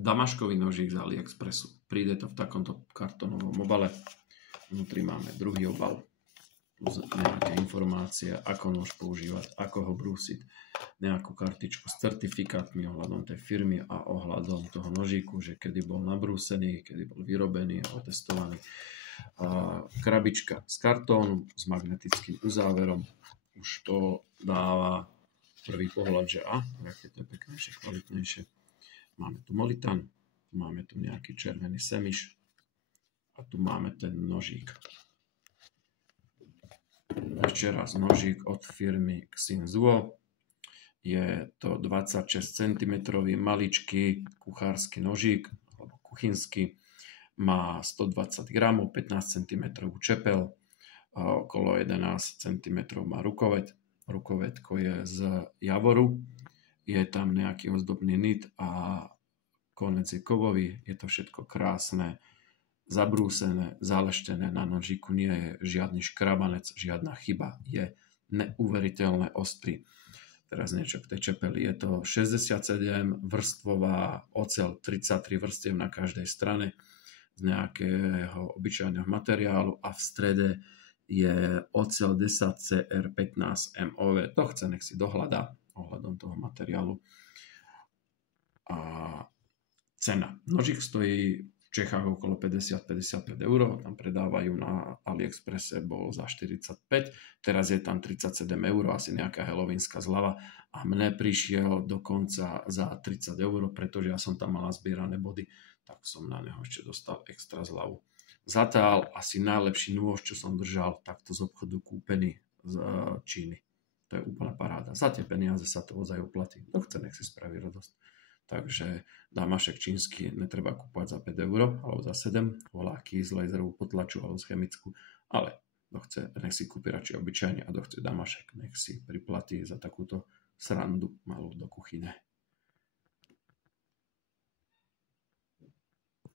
damaškový nožík z AliExpressu. Príde to v takomto kartónovom obale. Vnútri máme druhý obal. Plus nejaké informácie, ako nôž používať, ako ho brúsiť, nejakú kartičku s certifikátmi ohľadom tej firmy a ohľadom toho nožíku, že kedy bol nabrúsený, kedy bol vyrobený a otestovaný. Krabička z kartónu s magnetickým uzáverom. Už to dáva prvý pohľad, že aké to je peknejšie, kvalitnejšie. Máme tu molitan, máme tu nejaký červený semiš a tu máme ten nožík. Ešte raz nožík od firmy Xinzuo. Je to 26 cm maličký kuchársky nožík, alebo kuchynský. Má 120 gramov, 15 cm čepel, okolo 11 cm má rukovet. Rukovetko je z javoru. Je tam nejaký ozdobný nit a konec je kovový. Je to všetko krásne, zabrúsené, zaleštené. Na nožíku nie je žiadny škrabanec, žiadna chyba. Je neuveriteľne ostrý. Teraz niečo k tej čepeli. Je to 67 vrstvová oceľ, 33 vrstiev na každej strane z nejakého obyčajného materiálu a v strede je oceľ 10 CR15 MOV. To chce, nech si dohľadá ohľadom toho materiálu. A cena. Nožík stojí v Čechách okolo 50-55 eur. Tam predávajú na AliExpresse, bol za 45. Teraz je tam 37 eur, asi nejaká halloweenská zľava. A mne prišiel dokonca za 30 eur, pretože ja som tam mal zbierané body, tak som na neho ešte dostal extra zľavu. Zatiaľ asi najlepší nôž, čo som držal, takto z obchodu kúpený z Číny. To je úplná paráda. Za tie peniaze sa to ozaj oplatí. Kto chce, nech si spraví radosť. Takže damašek čínsky netreba kúpať za 5 eur alebo za 7. Voláky z laserovú potlaču alebo z chemickú. Ale kto chce, nech si kúpi radšej obyčajne a kto chce damašek, nech si priplatí za takúto srandu malú do kuchyne.